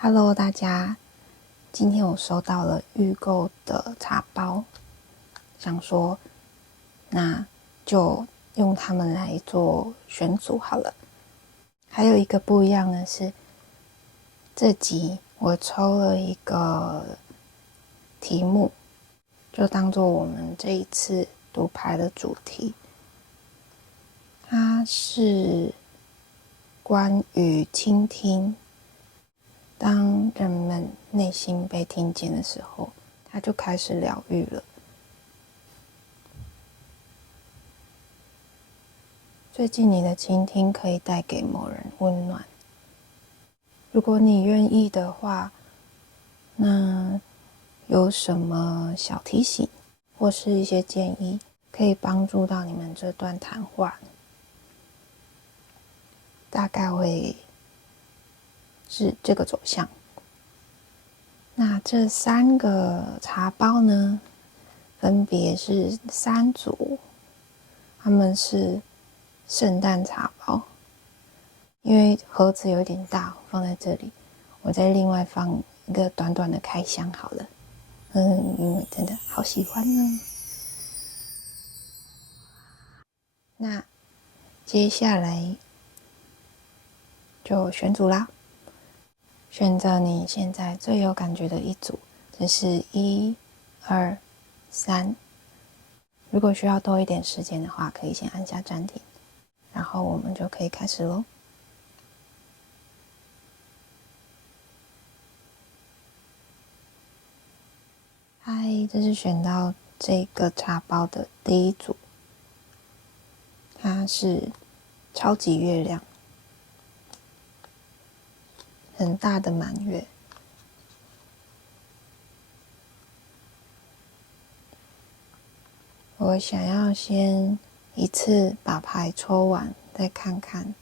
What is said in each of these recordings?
Hello，大家，今天我收到了预购的茶包，想说那就用它们来做选组好了。还有一个不一样的是，这集我抽了一个题目，就当做我们这一次读牌的主题。它是关于倾听。当人们内心被听见的时候，它就开始疗愈了。最近你的倾听可以带给某人温暖。如果你愿意的话，那有什么小提醒或是一些建议，可以帮助到你们这段谈话？大概会是这个走向。那这3个茶包呢，分别是3组，他们是圣诞茶包，因为盒子有点大，放在这里，我再另外放一个短短的开箱好了。因为真的好喜欢呢。那接下来就选组啦，选择你现在最有感觉的一组，这是1、2、3。如果需要多一点时间的话，可以先按下暂停，然后我们就可以开始咯。嗨，这是选到这个茶包的第一组，它是超级月亮，很大的满月。我想要先一次把牌抽完，再看看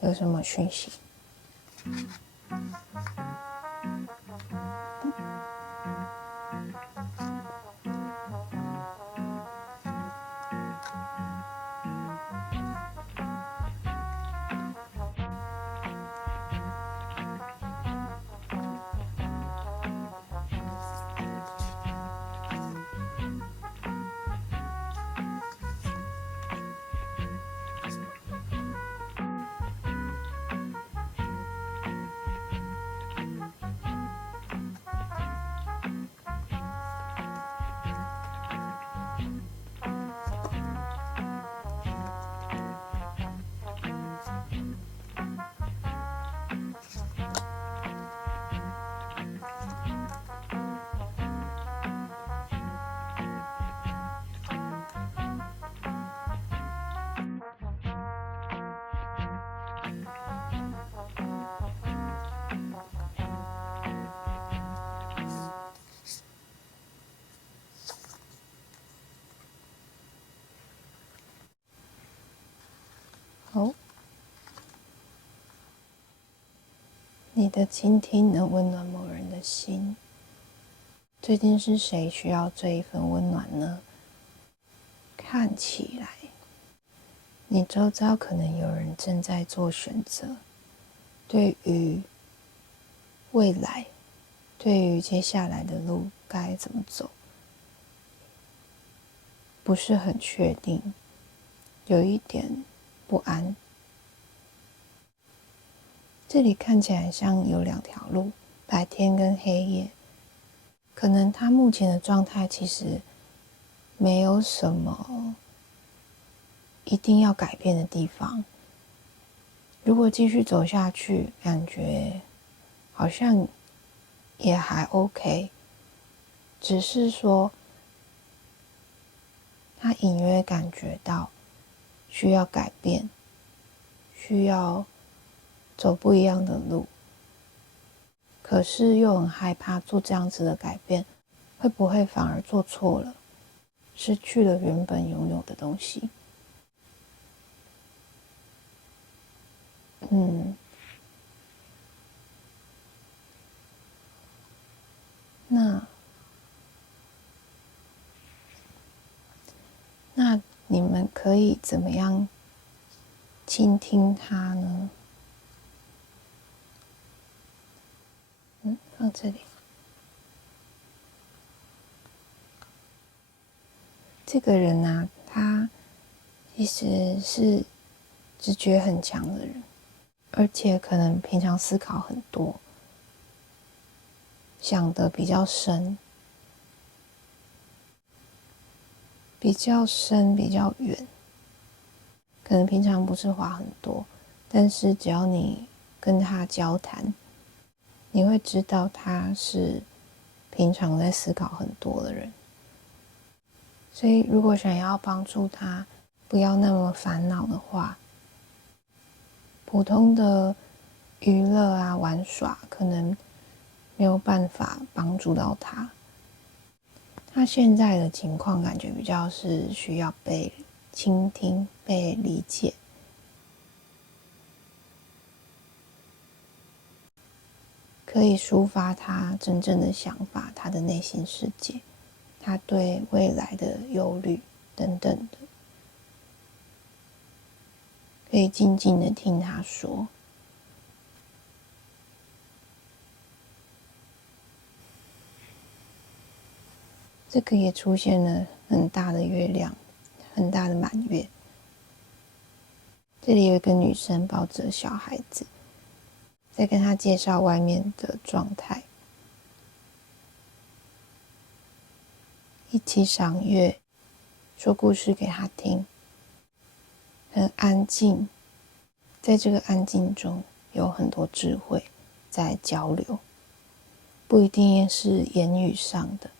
有什么讯息。哦，你的倾听能温暖某人的心。最近是谁需要这一份温暖呢？看起来，你周遭可能有人正在做选择，对于未来，对于接下来的路该怎么走，不是很确定，有一点不安。这里看起来像有2条路，白天跟黑夜。可能他目前的状态其实没有什么一定要改变的地方。如果继续走下去，感觉好像也还 OK， 只是说他隐约感觉到需要改变，需要走不一样的路，可是又很害怕做这样子的改变，会不会反而做错了，失去了原本拥有的东西。那你们可以怎么样倾听他呢？放这里。这个人啊，他其实是直觉很强的人，而且可能平常思考很多，想得比较深，比较远。可能平常不是话很多，但是只要你跟他交谈，你会知道他是平常在思考很多的人。所以如果想要帮助他不要那么烦恼的话，普通的娱乐啊玩耍可能没有办法帮助到他。他现在的情况感觉比较是需要被倾听、被理解，可以抒发他真正的想法，他的内心世界，他对未来的忧虑等等的，可以静静的听他说。这个也出现了很大的月亮，很大的满月。这里有一个女生抱着小孩子，在跟他介绍外面的状态，一起赏月，说故事给他听，很安静。在这个安静中，有很多智慧在交流，不一定是言语上的，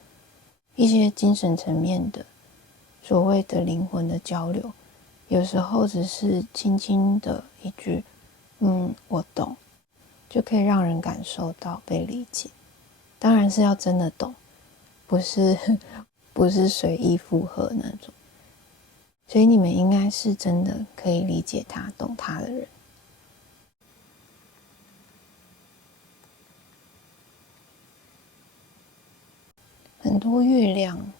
一些精神层面的，所谓的灵魂的交流，有时候只是轻轻的一句我懂，就可以让人感受到被理解。当然是要真的懂，不是随意附和那种。所以你们应该是真的可以理解他、懂他的人。很多月亮，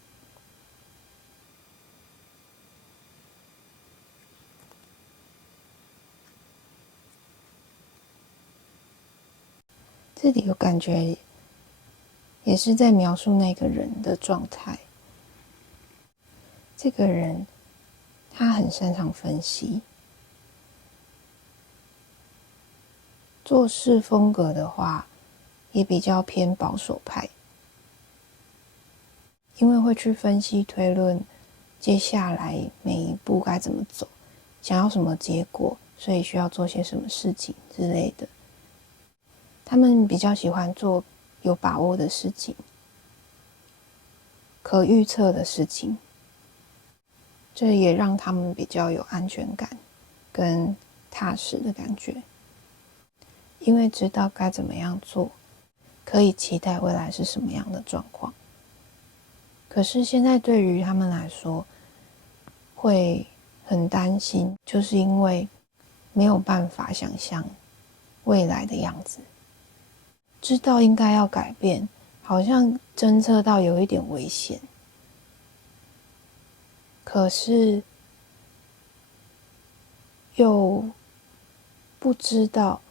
这里有感觉也是在描述那个人的状态。这个人他很擅长分析，做事风格的话也比较偏保守派，因为会去分析推论接下来每一步该怎么走，想要什么结果，所以需要做些什么事情之类的。他们比较喜欢做有把握的事情，可预测的事情，这也让他们比较有安全感跟踏实的感觉，因为知道该怎么样做，可以期待未来是什么样的状况。可是现在对于他们来说会很担心，就是因为没有办法想象未来的样子，知道应该要改变，好像侦测到有一点危险，可是又不知道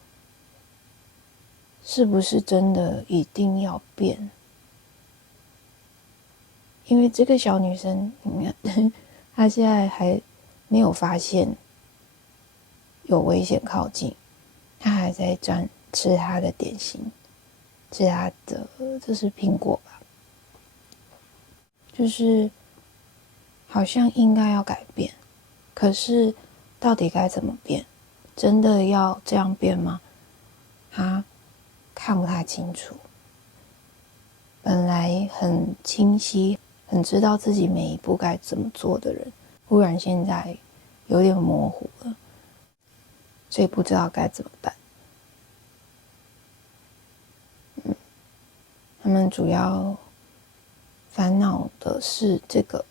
是不是真的一定要变。因为这个小女生，你看，她现在还没有发现有危险靠近，她还在吃她的点心，吃她的，这是苹果吧？就是好像应该要改变，可是到底该怎么变？真的要这样变吗？她看不太清楚。本来很清晰，很知道自己每一步该怎么做的人，忽然现在有点模糊了，所以不知道该怎么办。他们主要烦恼的是这个。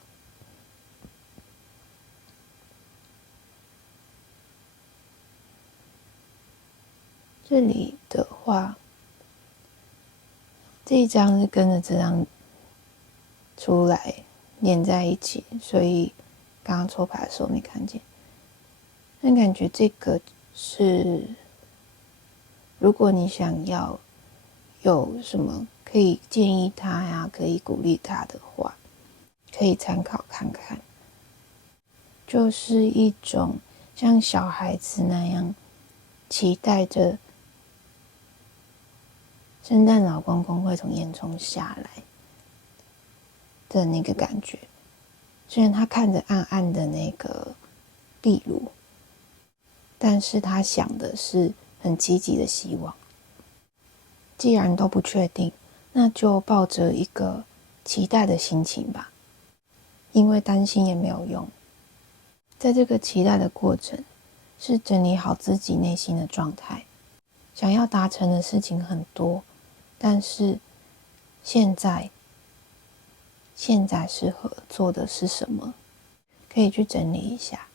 这里的话，这一张是跟着这张出来连在一起，所以刚刚抽牌的时候没看见。但感觉这个是，如果你想要有什么可以建议他呀，可以鼓励他的话，可以参考看看。就是一种像小孩子那样期待着圣诞老公公会从烟囱下来的那个感觉。虽然他看着暗暗的那个壁炉，但是他想的是很积极的希望。既然都不确定，那就抱着一个期待的心情吧，因为担心也没有用。在这个期待的过程，是整理好自己内心的状态，想要达成的事情很多，但是现在适合做的是什么？可以去整理一下。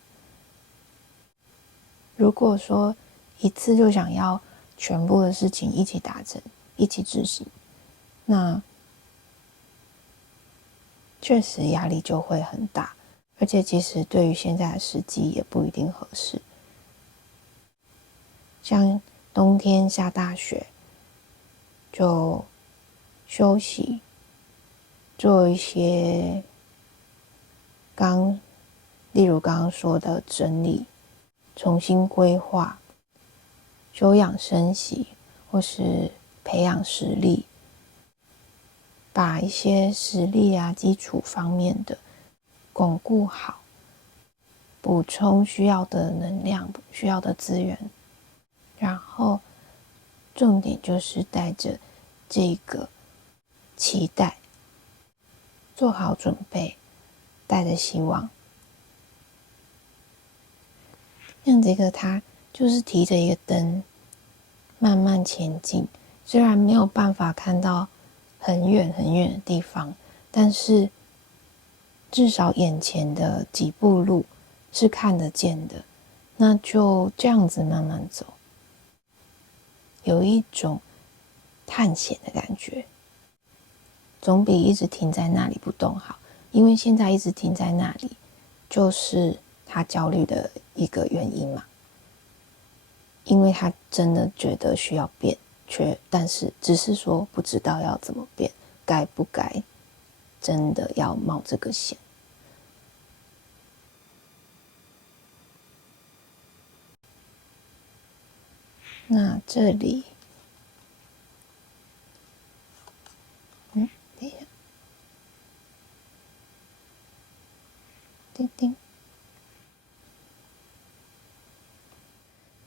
如果说一次就想要全部的事情一起达成，一起执行，那确实压力就会很大，而且其实对于现在的时机也不一定合适。像冬天下大雪，就休息，做一些例如刚刚说的整理，重新规划，休养生息，或是培养实力，把一些实力啊基础方面的巩固好，补充需要的能量，需要的资源，然后重点就是带着这个期待，做好准备，带着希望。像这个他就是提着一个灯慢慢前进，虽然没有办法看到很远很远的地方，但是至少眼前的几步路是看得见的，那就这样子慢慢走，有一种探险的感觉，总比一直停在那里不动好。因为现在一直停在那里，就是他焦虑的一个原因嘛。因为他真的觉得需要变，但是只是说不知道要怎么变，该不该真的要冒这个险。那这里，等一下，叮叮，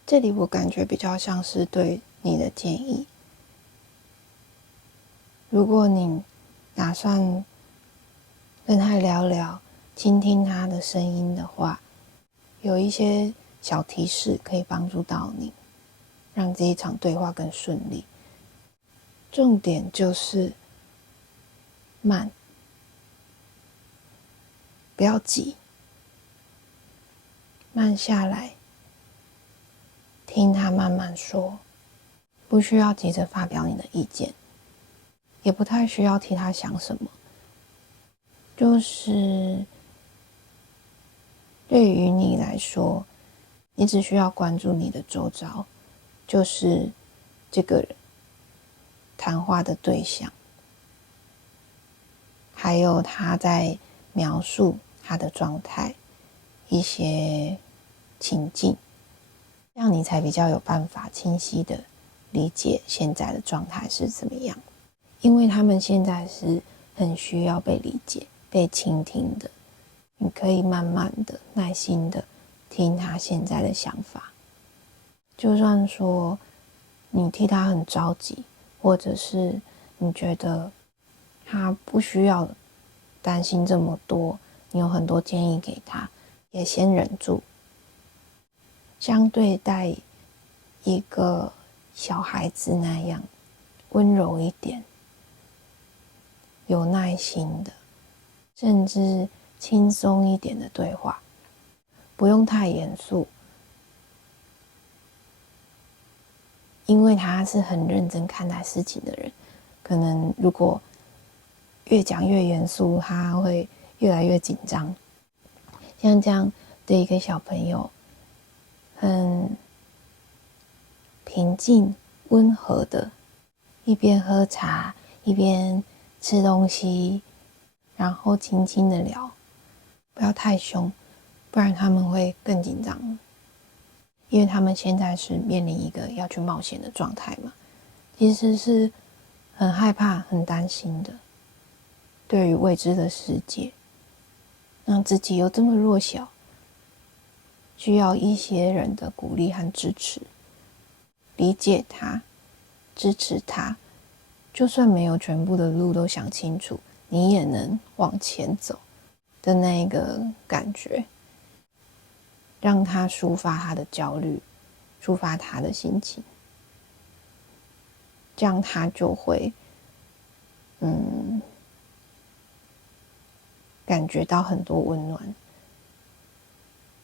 这里我感觉比较像是对你的建议。如果你打算跟他聊聊，倾听他的声音的话，有一些小提示可以帮助到你，让这一场对话更顺利。重点就是慢，不要急，慢下来，听他慢慢说，不需要急着发表你的意见，也不太需要替他想什么，就是对于你来说，你只需要关注你的周遭，就是这个人谈话的对象，还有他在描述他的状态，一些情境，这样你才比较有办法清晰的理解现在的状态是怎么样。因为他们现在是很需要被理解、被倾听的，你可以慢慢的、耐心的听他现在的想法。就算说你替他很着急，或者是你觉得他不需要担心这么多，你有很多建议给他，也先忍住，像对待一个小孩子那样温柔一点，有耐心的，甚至轻松一点的对话，不用太严肃，因为他是很认真看待事情的人，可能如果越讲越严肃，他会越来越紧张。像这样的一个小朋友，很平静温和的一边喝茶一边吃东西，然后轻轻的聊，不要太凶，不然他们会更紧张，因为他们现在是面临一个要去冒险的状态嘛，其实是很害怕很担心的，对于未知的世界，让自己又这么弱小，需要一些人的鼓励和支持，理解他，支持他，就算没有全部的路都想清楚，你也能往前走的那个感觉，让他抒发他的焦虑，抒发他的心情，这样他就会感觉到很多温暖，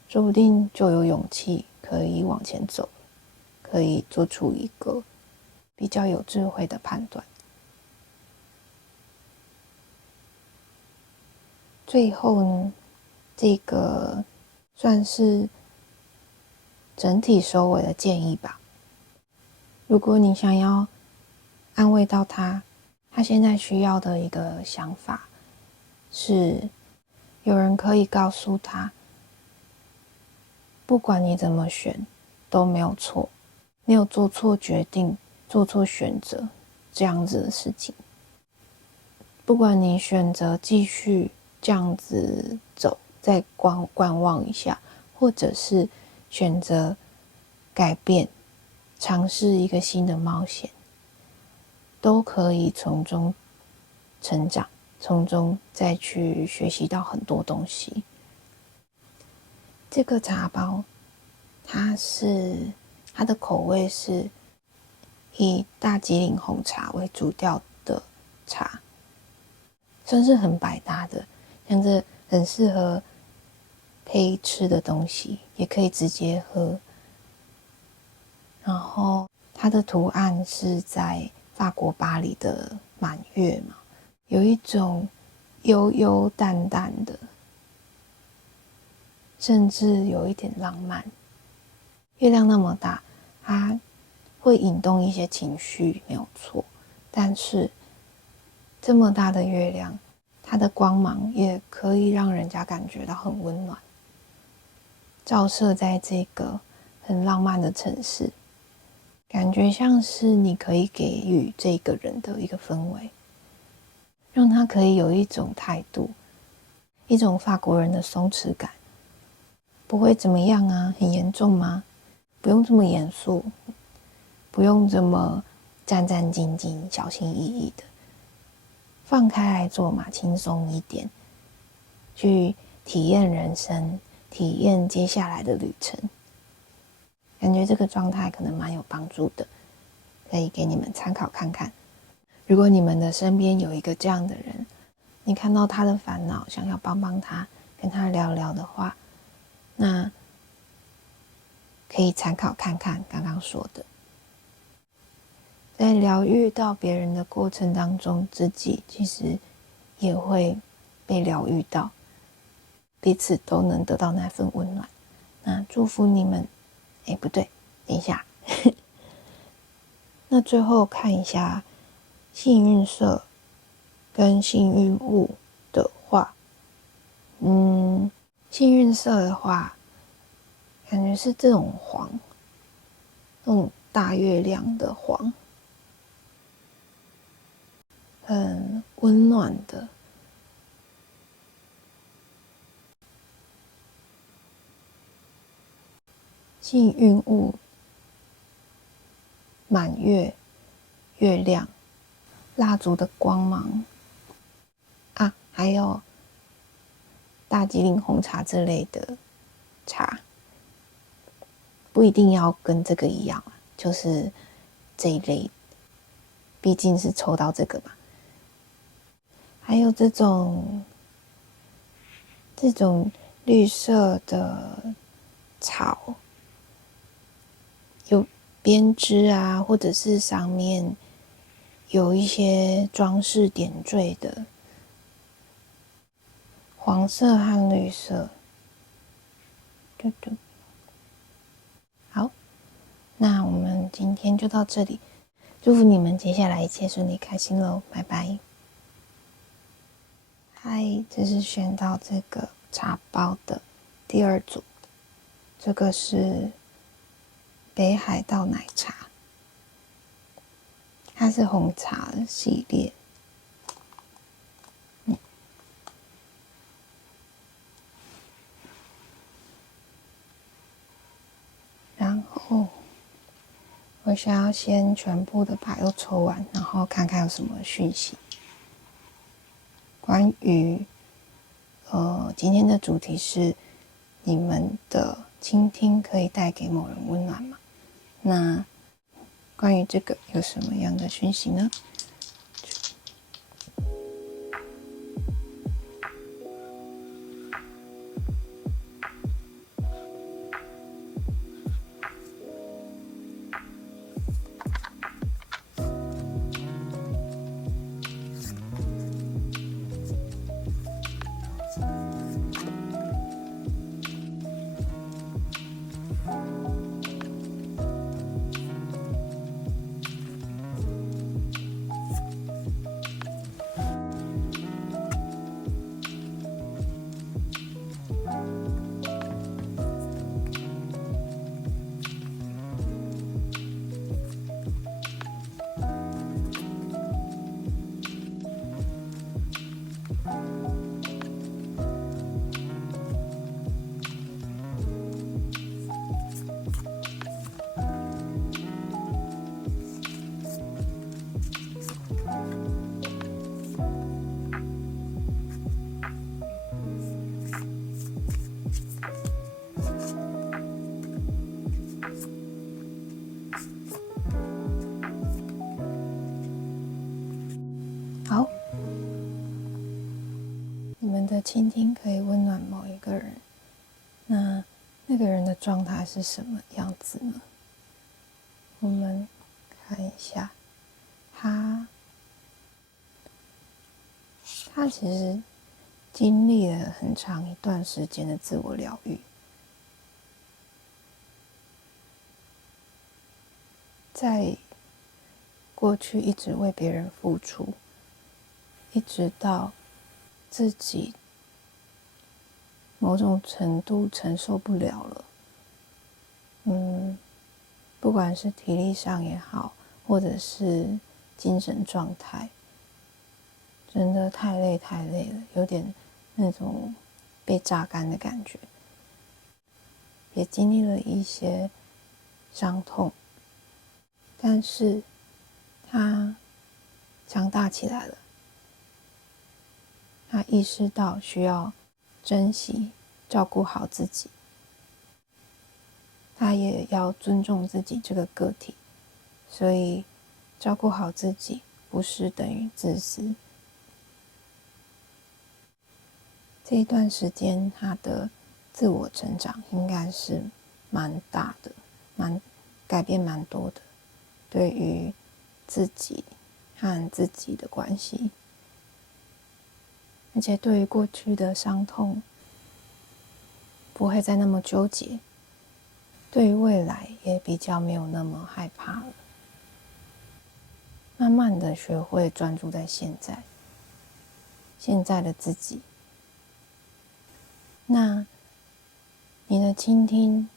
说不定就有勇气可以往前走，可以做出一个比较有智慧的判断。最后呢，这个算是整体收尾的建议吧。如果你想要安慰到他现在需要的一个想法是，有人可以告诉他，不管你怎么选都没有错，没有做错决定，做错选择这样子的事情。不管你选择继续这样子走，再观望一下，或者是选择改变，尝试一个新的冒险，都可以从中成长，从中再去学习到很多东西。这个茶包，它的口味是以大吉岭红茶为主调的茶，算是很百搭的，像这很适合配吃的东西，也可以直接喝。然后它的图案是在法国巴黎的满月嘛，有一种幽幽淡淡的，甚至有一点浪漫。月亮那么大，它会引动一些情绪，没有错。但是这么大的月亮，它的光芒也可以让人家感觉到很温暖，照射在这个很浪漫的城市，感觉像是你可以给予这个人的一个氛围，让他可以有一种态度，一种法国人的松弛感。不会怎么样啊，很严重吗？不用这么严肃，不用这么战战兢兢、小心翼翼的，放开来做嘛，轻松一点，去体验人生，体验接下来的旅程。感觉这个状态可能蛮有帮助的，可以给你们参考看看。如果你们的身边有一个这样的人，你看到他的烦恼，想要帮帮他，跟他聊聊的话，那可以参考看看刚刚说的。在疗愈到别人的过程当中，自己其实也会被疗愈到，彼此都能得到那份温暖。那祝福你们。不对，等一下。那最后看一下幸运色跟幸运物的话，幸运色的话，感觉是这种黄，这种大月亮的黄，很温暖的。幸运物，满月，月亮，蜡烛的光芒啊，还有大吉岭红茶这类的茶，不一定要跟这个一样，就是这一类，毕竟是抽到这个嘛。还有这种绿色的草，有编织啊，或者是上面有一些装饰点缀的，黄色和绿色。好，那我们今天就到这里。祝福你们接下来一切顺利开心咯，拜拜。嗨，这是选到这个茶包的第二组，这个是北海道奶茶，它是红茶的系列。然后我想要先全部的牌都抽完，然后看看有什么讯息。关于今天的主题是你们的倾听可以带给某人温暖吗？那关于这个有什么样的讯息呢？好，你们的倾听可以温暖某一个人，那个人的状态是什么样子呢？我们看一下，他其实经历了很长一段时间的自我疗愈，在过去一直为别人付出，一直到自己某种程度承受不了了，不管是体力上也好，或者是精神状态，真的太累了，有点那种被榨干的感觉，也经历了一些伤痛，但是他强大起来了，他意识到需要珍惜、照顾好自己，他也要尊重自己这个个体，所以照顾好自己不是等于自私。这一段时间他的自我成长应该是蛮大的，改变蛮多的，对于自己和自己的关系，而且对于过去的伤痛不会再那么纠结，对于未来也比较没有那么害怕了，慢慢的学会专注在现在的自己。那你的倾听、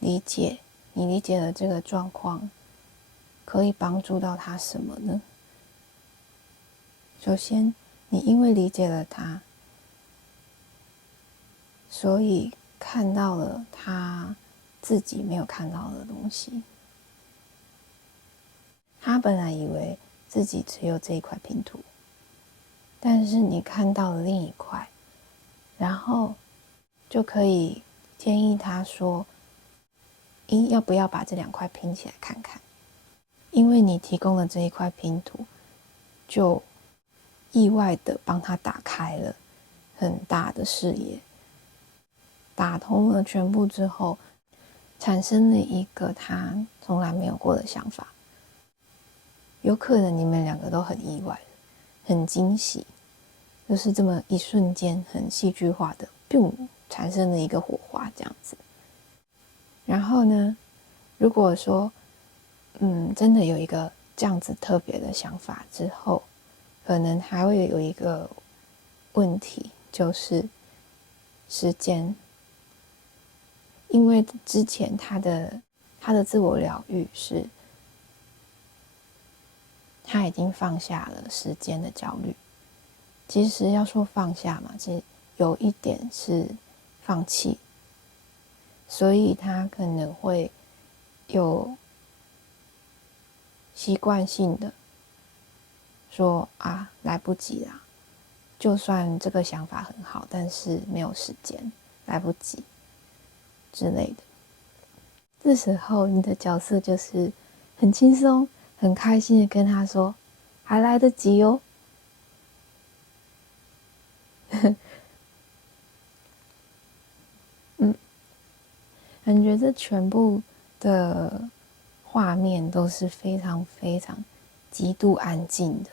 理解，你理解了这个状况，可以帮助到他什么呢？首先，你因为理解了他，所以看到了他自己没有看到的东西。他本来以为自己只有这一块拼图，但是你看到了另一块，然后就可以建议他说，要不要把这两块拼起来看看？因为你提供了这一块拼图，就意外的帮他打开了很大的视野，打通了全部之后，产生了一个他从来没有过的想法。有可能你们两个都很意外，很惊喜，就是这么一瞬间很戏剧化的产生了一个火花这样子。然后呢，如果说真的有一个这样子特别的想法之后，可能还会有一个问题，就是时间。因为之前他的自我疗愈是，他已经放下了时间的焦虑。其实要说放下嘛，其实有一点是放弃，所以他可能会有习惯性的说啊，来不及啦，就算这个想法很好，但是没有时间，来不及之类的。这时候你的角色就是很轻松很开心的跟他说，还来得及哦。感觉这全部的画面都是非常非常极度安静的，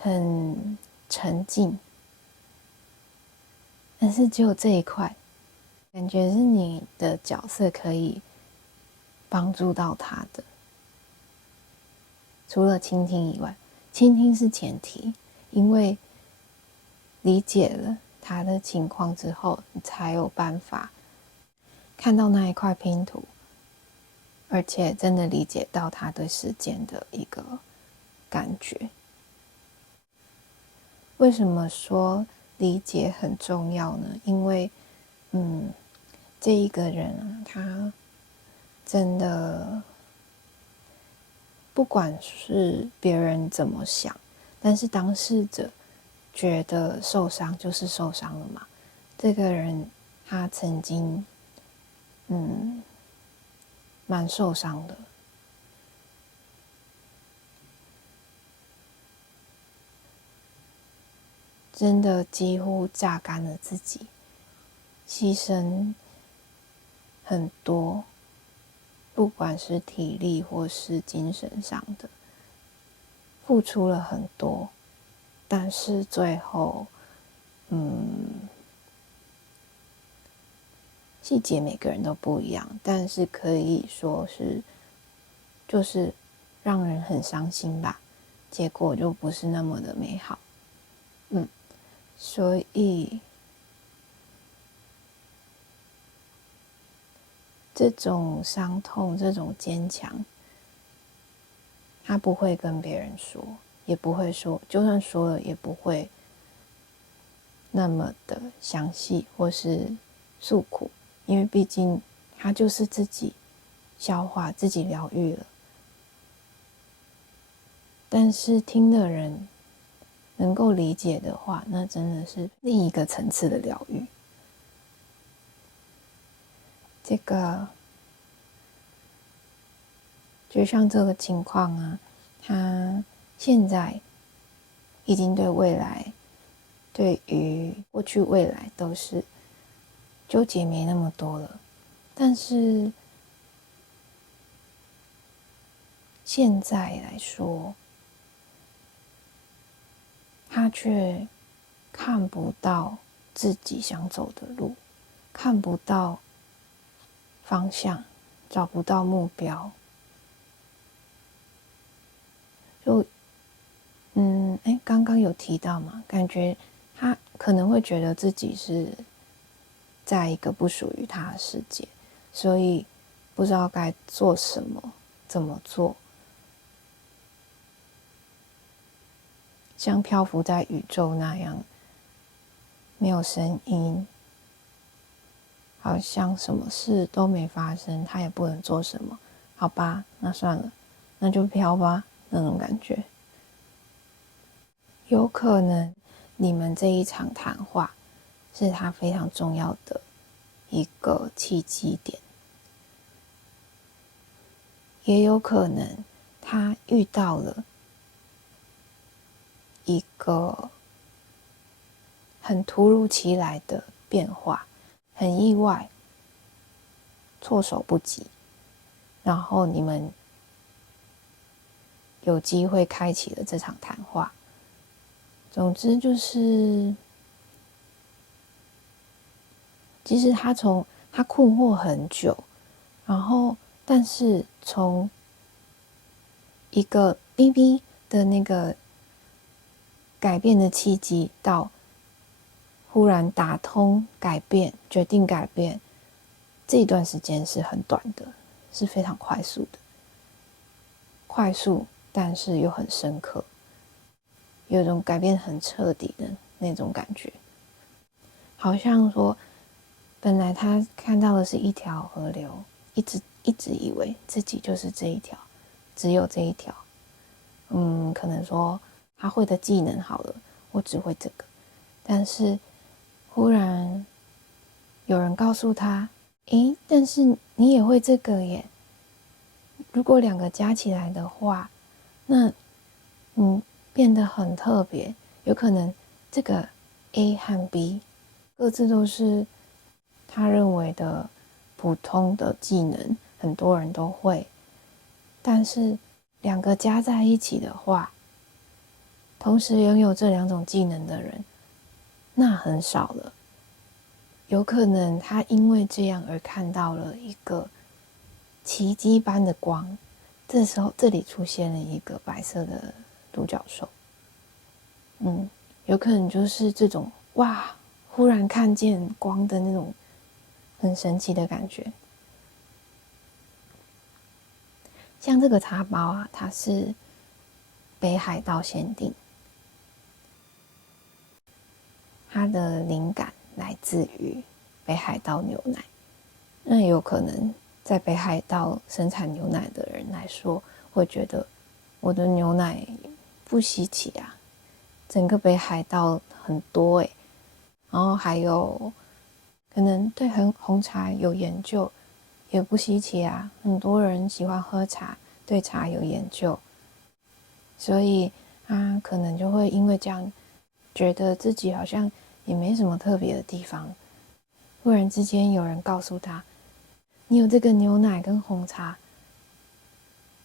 很沉静，但是只有这一块感觉是你的角色可以帮助到他的。除了倾听以外，倾听是前提，因为理解了他的情况之后，你才有办法看到那一块拼图，而且真的理解到他对时间的一个感觉。为什么说理解很重要呢？因为这一个人啊，他真的不管是别人怎么想，但是当事者觉得受伤就是受伤了嘛。这个人他曾经蛮受伤的，真的几乎榨干了自己，牺牲很多，不管是体力或是精神上的，付出了很多，但是最后细节每个人都不一样，但是可以说是就是让人很伤心吧，结果就不是那么的美好。所以这种伤痛，这种坚强，他不会跟别人说，也不会说，就算说了也不会那么的详细或是诉苦，因为毕竟他就是自己消化、自己疗愈了。但是听的人能够理解的话，那真的是另一个层次的疗愈。这个就像这个情况啊，他现在已经对未来，对于过去未来都是纠结没那么多了，但是现在来说，他却看不到自己想走的路，看不到方向，找不到目标。就刚刚有提到嘛，感觉他可能会觉得自己是在一个不属于他的世界，所以不知道该做什么，怎么做，像漂浮在宇宙那样，没有声音，好像什么事都没发生，他也不能做什么。好吧，那算了，那就飘吧，那种感觉。有可能你们这一场谈话是他非常重要的一个契机点，也有可能他遇到了一个很突如其来的变化，很意外，措手不及，然后你们有机会开启了这场谈话。总之就是，其实他困惑很久，然后但是从一个哔哔的那个改变的契机，到忽然打通改变，决定改变，这一段时间是很短的，是非常快速的，快速但是又很深刻，有一种改变很彻底的那种感觉。好像说本来他看到的是一条河流，一直以为自己就是这一条，只有这一条。可能说他会的技能好了，我只会这个，但是忽然有人告诉他，但是你也会这个耶，如果两个加起来的话，那变得很特别，有可能这个 A 和 B 各自都是他认为的普通的技能，很多人都会，但是两个加在一起的话，同时拥有这两种技能的人，那很少了。有可能他因为这样而看到了一个奇迹般的光，这时候这里出现了一个白色的独角兽。有可能就是这种哇，忽然看见光的那种很神奇的感觉。像这个茶包啊，它是北海道限定，它的灵感来自于北海道牛奶。那有可能在北海道生产牛奶的人来说，会觉得我的牛奶不稀奇啊，整个北海道很多然后还有可能对红茶有研究，也不稀奇啊，很多人喜欢喝茶，对茶有研究，所以他可能就会因为这样，觉得自己好像也没什么特别的地方。忽然之间有人告诉他，你有这个牛奶跟红茶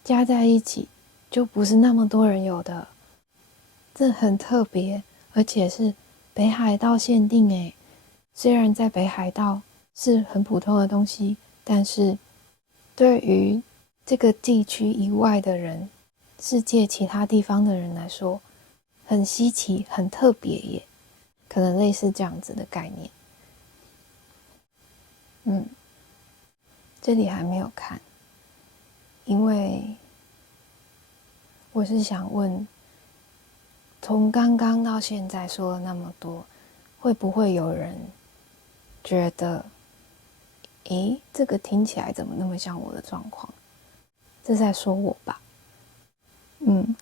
加在一起，就不是那么多人有的，这很特别，而且是北海道限定虽然在北海道是很普通的东西，但是对于这个地区以外的人，世界其他地方的人来说，很稀奇，很特别耶，可能类似这样子的概念。这里还没有看，因为我是想问，从刚刚到现在说了那么多，会不会有人觉得，这个听起来怎么那么像我的状况？这在说我吧？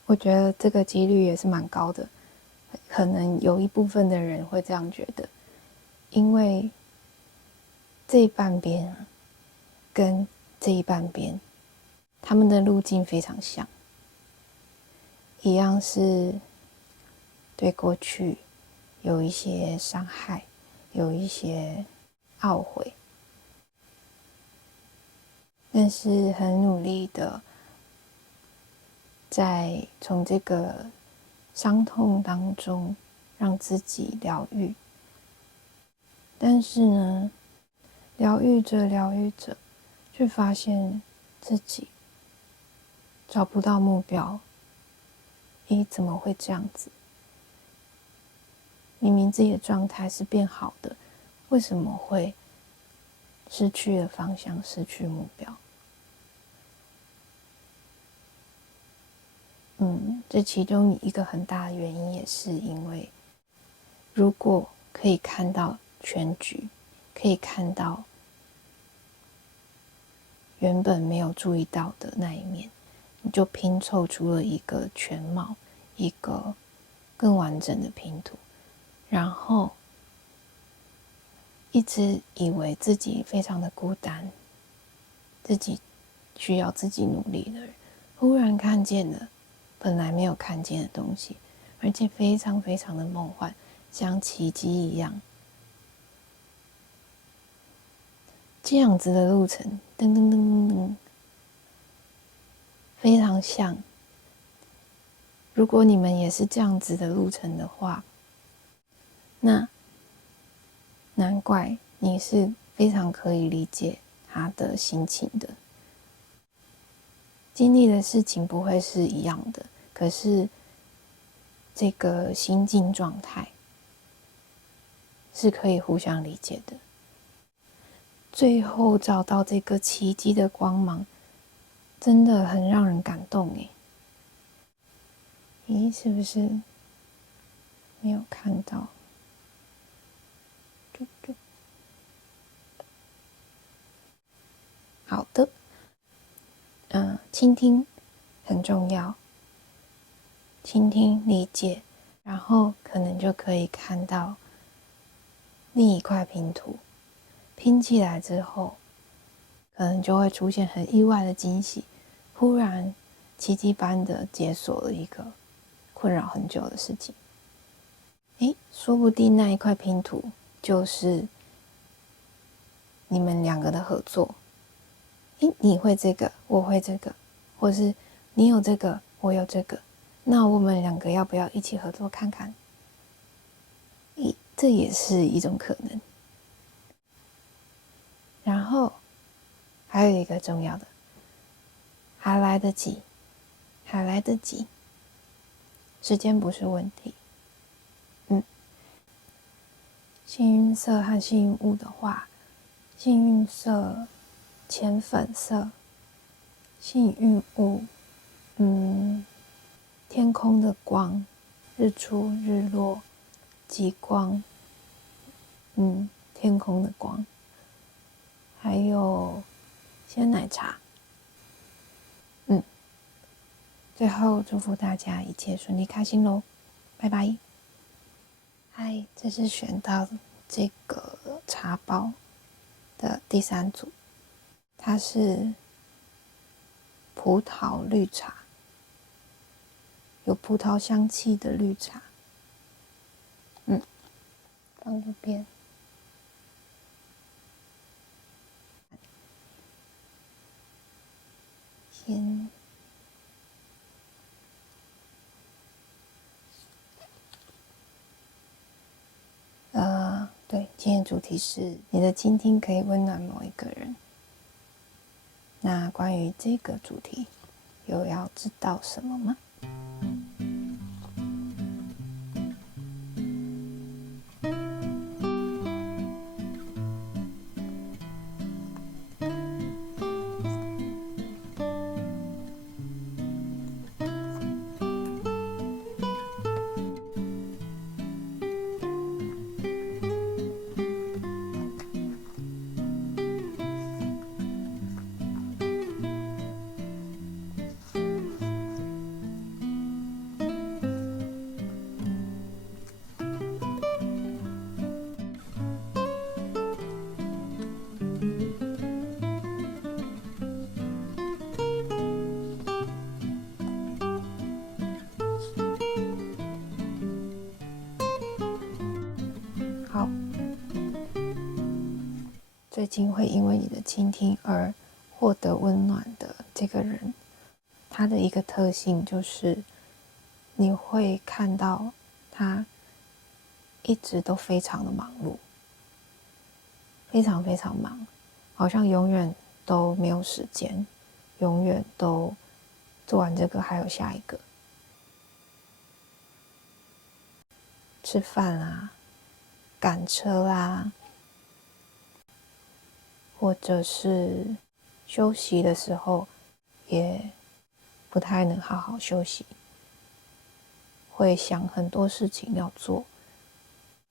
我觉得这个几率也是蛮高的，可能有一部分的人会这样觉得，因为这一半边跟这一半边，他们的路径非常像，一样是对过去有一些伤害，有一些懊悔，但是很努力的在从这个伤痛当中让自己疗愈。但是呢，疗愈着疗愈着，却发现自己找不到目标。怎么会这样子？明明自己的状态是变好的，为什么会失去了方向，失去目标？这其中一个很大的原因也是因为，如果可以看到全局，可以看到原本没有注意到的那一面，你就拼凑出了一个全貌，一个更完整的拼图。然后一直以为自己非常的孤单，自己需要自己努力的人，忽然看见了本来没有看见的东西，而且非常非常的梦幻，像奇迹一样。这样子的路程，噔噔噔噔噔，非常像。如果你们也是这样子的路程的话，那难怪你是非常可以理解他的心情的。经历的事情不会是一样的，可是这个心境状态是可以互相理解的。最后找到这个奇迹的光芒，真的很让人感动耶。咦，是不是没有看到？好的，倾听很重要，倾听理解，然后可能就可以看到另一块拼图，拼起来之后，可能就会出现很意外的惊喜，忽然奇迹般的解锁了一个困扰很久的事情。说不定那一块拼图就是你们两个的合作。你会这个，我会这个，或是你有这个，我有这个，那我们两个要不要一起合作看看？这也是一种可能。然后还有一个重要的，还来得及，还来得及，时间不是问题。幸运色和幸运物的话，幸运色浅粉色，幸运物天空的光，日出日落极光，天空的光，还有鲜奶茶。最后祝福大家一切顺利开心咯，拜拜。嗨，这是选到这个茶包的第3组，它是葡萄绿茶，有葡萄香气的绿茶。放这边。先对，今天主题是你的倾听可以温暖某一个人。那关于这个主题，有要知道什么吗？好，最近会因为你的倾听而获得温暖的这个人，他的一个特性就是你会看到他一直都非常的忙碌，非常非常忙，好像永远都没有时间，永远都做完这个还有下一个。吃饭啊，赶车啊，或者是休息的时候也不太能好好休息，会想很多事情要做，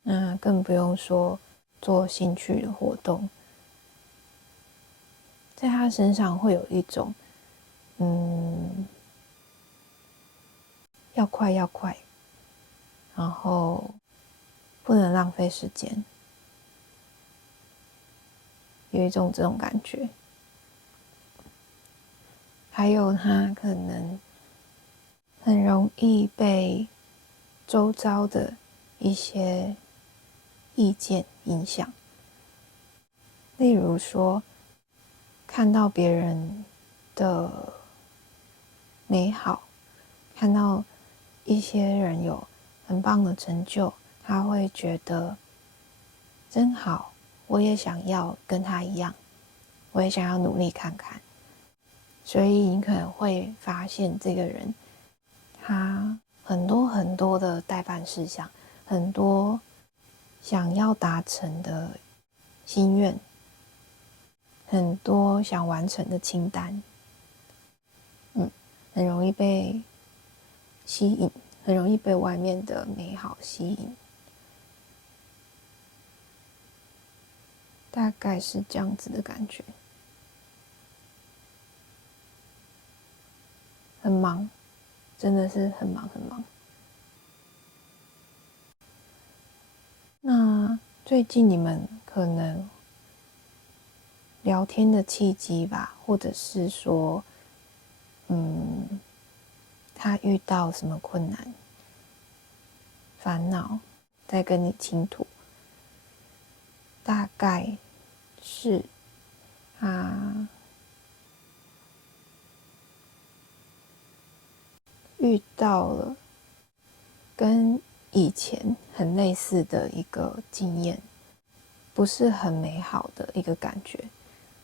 那更不用说做兴趣的活动。在他身上会有一种要快要快，然后不能浪费时间，有一种这种感觉。还有他可能很容易被周遭的一些意见影响，例如说看到别人的美好，看到一些人有很棒的成就，他会觉得真好，我也想要跟他一样，我也想要努力看看。所以你可能会发现这个人他很多很多的待办事项，很多想要达成的心愿，很多想完成的清单，很容易被吸引，很容易被外面的美好吸引，大概是这样子的感觉。很忙，真的是很忙很忙。那最近你们可能聊天的契机吧，或者是说，他遇到什么困难、烦恼，在跟你倾吐，大概是他遇到了跟以前很类似的一个经验，不是很美好的一个感觉，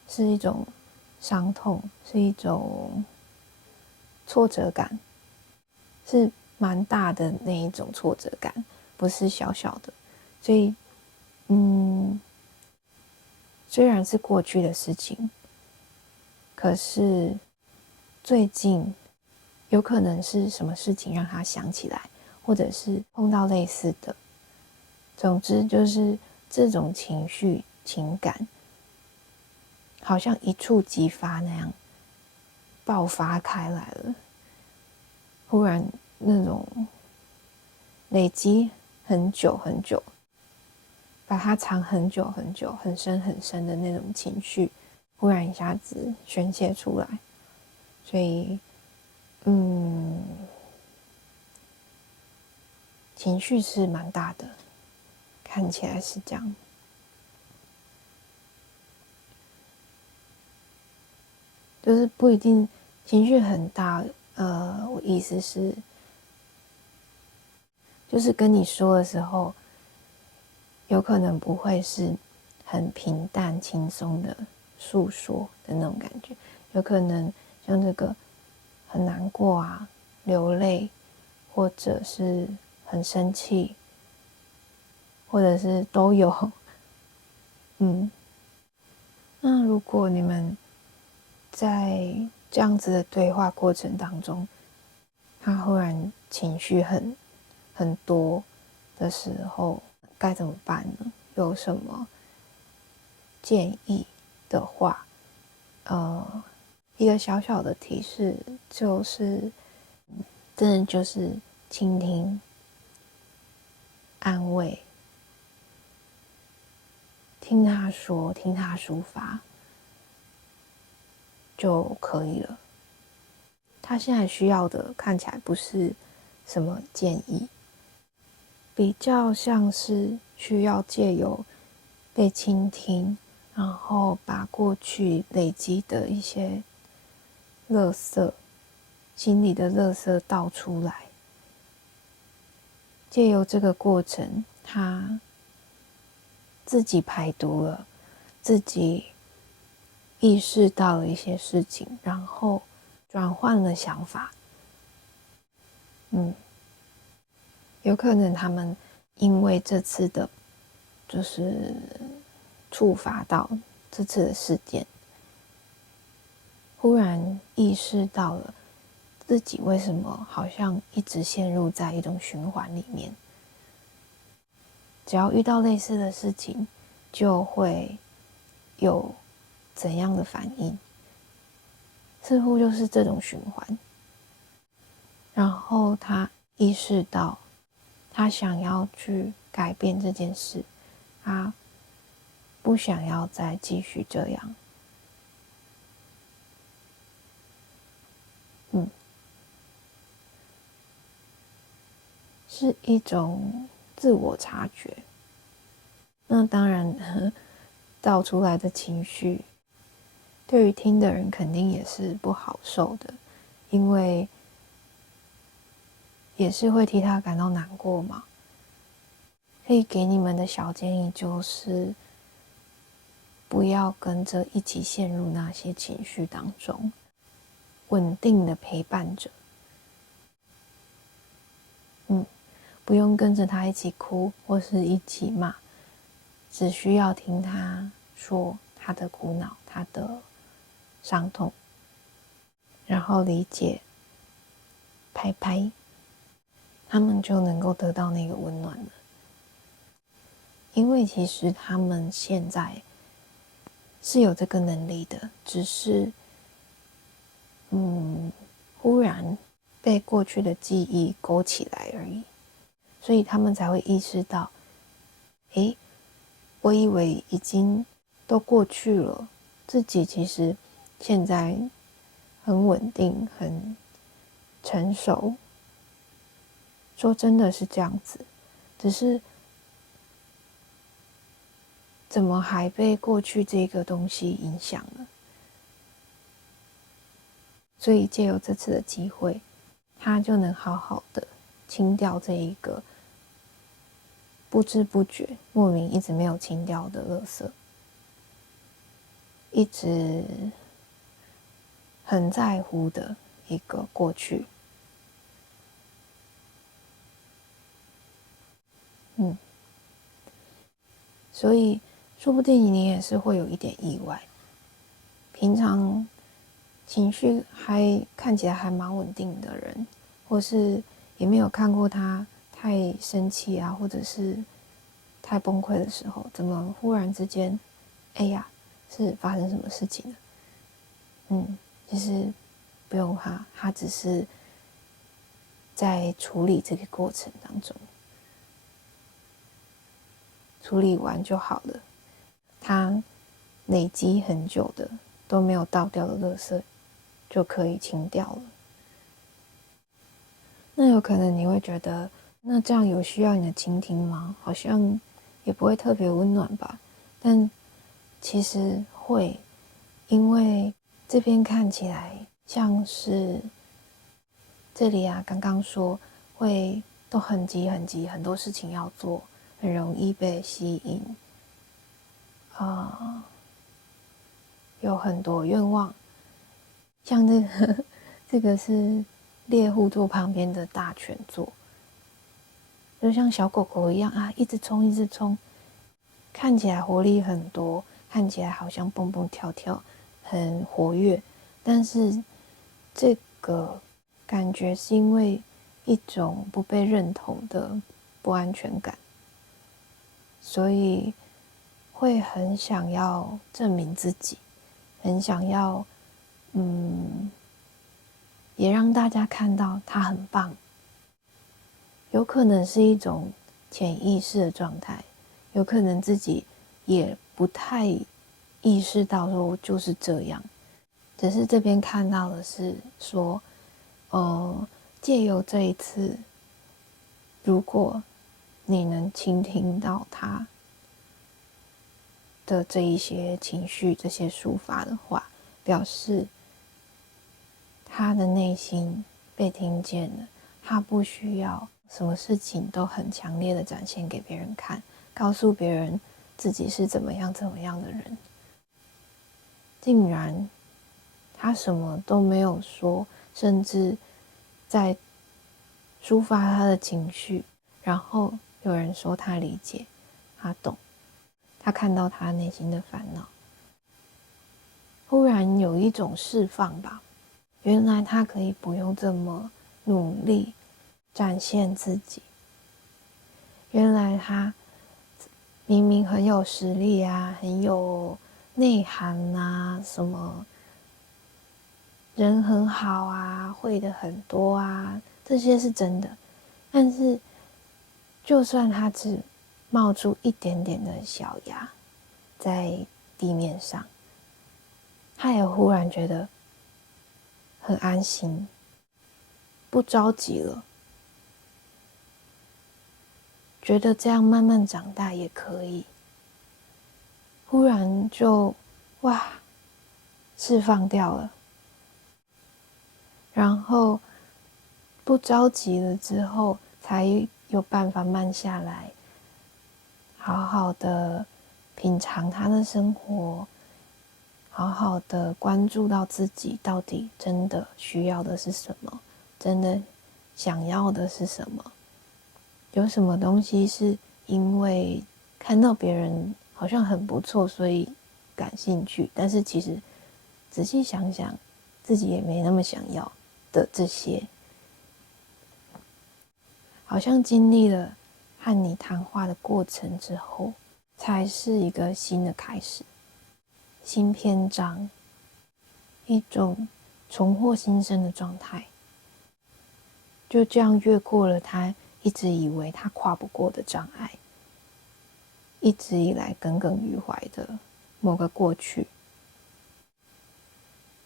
是一种伤痛，是一种挫折感，是蛮大的那一种挫折感，不是小小的。所以，虽然是过去的事情，可是最近有可能是什么事情让他想起来，或者是碰到类似的。总之就是这种情绪、情感，好像一触即发那样爆发开来了。忽然那种累积很久很久，把它藏很久很久、很深很深的那种情绪，忽然一下子宣泄出来。所以，情绪是蛮大的，看起来是这样。就是不一定情绪很大，我意思是，就是跟你说的时候，有可能不会是很平淡轻松的诉说的那种感觉，有可能像这个很难过啊，流泪，或者是很生气，或者是都有。那如果你们在这样子的对话过程当中，他忽然情绪很多的时候，该怎么办呢？有什么建议的话，一个小小的提示就是，真的就是倾听、安慰，听他说，听他抒发就可以了。他现在需要的看起来不是什么建议，比较像是需要借由被倾听，然后把过去累积的一些垃圾，心里的垃圾倒出来。借由这个过程，他自己排毒了，自己意识到了一些事情，然后转换了想法。有可能他们因为这次的，就是触发到这次的事件，忽然意识到了自己为什么好像一直陷入在一种循环里面。只要遇到类似的事情，就会有怎样的反应，似乎就是这种循环。然后他意识到，他想要去改变这件事，他不想要再继续这样。是一种自我察觉。那当然，倒出来的情绪，对于听的人肯定也是不好受的，因为也是会替他感到难过嘛。可以给你们的小建议就是，不要跟着一起陷入那些情绪当中，稳定的陪伴者。不用跟着他一起哭或是一起骂，只需要听他说他的苦恼，他的伤痛，然后理解，拍拍，他们就能够得到那个温暖了。因为其实他们现在是有这个能力的，只是忽然被过去的记忆勾起来而已，所以他们才会意识到，我以为已经都过去了，自己其实现在很稳定，很成熟。说真的是这样子，只是怎么还被过去这个东西影响了？所以借由这次的机会，他就能好好的清掉这一个不知不觉莫名一直没有清掉的垃圾，一直很在乎的一个过去。所以说不定你也是会有一点意外，平常情绪还看起来还蛮稳定的人，或是也没有看过他太生气啊，或者是太崩溃的时候，怎么忽然之间，哎呀，是发生什么事情了？其实不用怕，他只是在处理这个过程当中，处理完就好了。他累积很久的都没有倒掉的垃圾就可以清掉了。那有可能你会觉得，那这样有需要你的倾听吗？好像也不会特别温暖吧。但其实会，因为这边看起来像是这里啊，刚刚说会都很急很急，很多事情要做，很容易被吸引有很多愿望，像这个这个是猎户座旁边的大犬座，就像小狗狗一样啊，一直冲一直冲，看起来活力很多，看起来好像蹦蹦跳跳，很活跃，但是这个感觉是因为一种不被认同的不安全感，所以会很想要证明自己，很想要也让大家看到他很棒。有可能是一种潜意识的状态，有可能自己也不太意识到说就是这样，只是这边看到的是说，借由这一次，如果你能倾听到他的这一些情绪、这些抒发的话，表示他的内心被听见了，他不需要什么事情都很强烈的展现给别人看，告诉别人自己是怎么样怎么样的人。竟然他什么都没有说，甚至在抒发他的情绪，然后有人说他理解，他懂，他看到他内心的烦恼，忽然有一种释放吧。原来他可以不用这么努力展现自己，原来他明明很有实力啊，很有内涵啊，什么人很好啊，会的很多啊，这些是真的。但是就算他只冒出一点点的小芽在地面上，他也忽然觉得很安心，不着急了，觉得这样慢慢长大也可以。忽然就哇释放掉了，然后不着急了之后，才有办法慢下来，好好的品尝他的生活，好好的关注到自己到底真的需要的是什么，真的想要的是什么，有什么东西是因为看到别人好像很不错，所以感兴趣，但是其实仔细想想，自己也没那么想要的这些，好像经历了和你谈话的过程之后，才是一个新的开始，新篇章，一种重获新生的状态。就这样越过了他一直以为他跨不过的障碍，一直以来耿耿于怀的某个过去，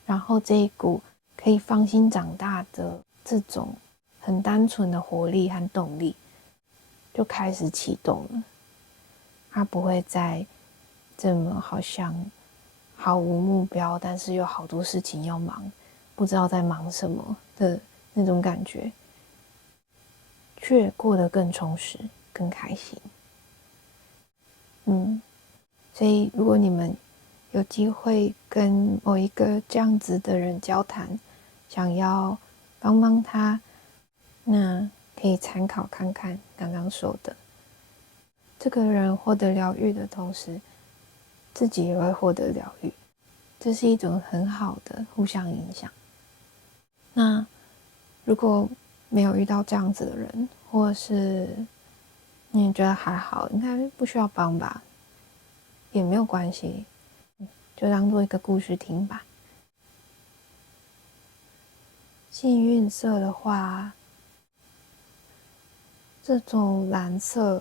然后这一股可以放心长大的这种很单纯的活力和动力就开始启动了。他不会再这么好像毫无目标，但是有好多事情要忙，不知道在忙什么的那种感觉，却过得更充实、更开心。所以如果你们有机会跟某一个这样子的人交谈，想要帮帮他，那可以参考看看刚刚说的，这个人获得疗愈的同时，自己也会获得疗愈，这是一种很好的互相影响。那如果没有遇到这样子的人，或者是你也觉得还好，应该不需要帮吧，也没有关系，就当做一个故事听吧。幸运色的话，这种蓝色，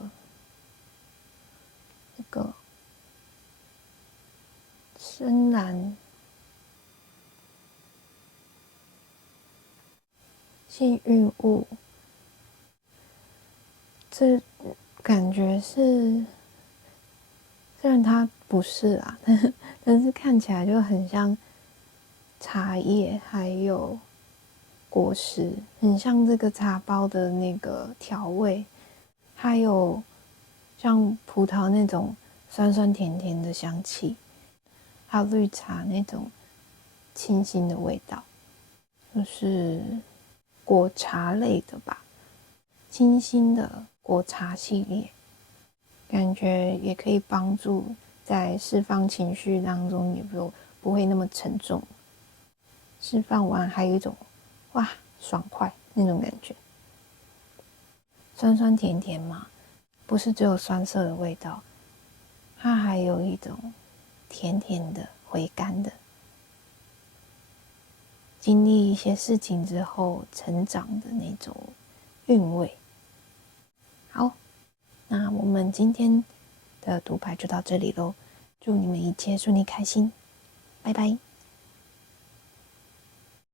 这个深蓝，幸运物，这感觉是，虽然它不是啊，但是看起来就很像茶叶，还有果实，很像这个茶包的那个调味，还有像葡萄那种酸酸甜甜的香气，还有绿茶那种清新的味道，就是果茶类的吧，清新的果茶系列，感觉也可以帮助在释放情绪当中也不会那么沉重，释放完还有一种哇爽快那种感觉，酸酸甜甜嘛，不是只有酸涩的味道，它还有一种甜甜的回甘的，经历一些事情之后成长的那种韵味。好，那我们今天的读牌就到这里咯，祝你们一切顺利开心，拜拜。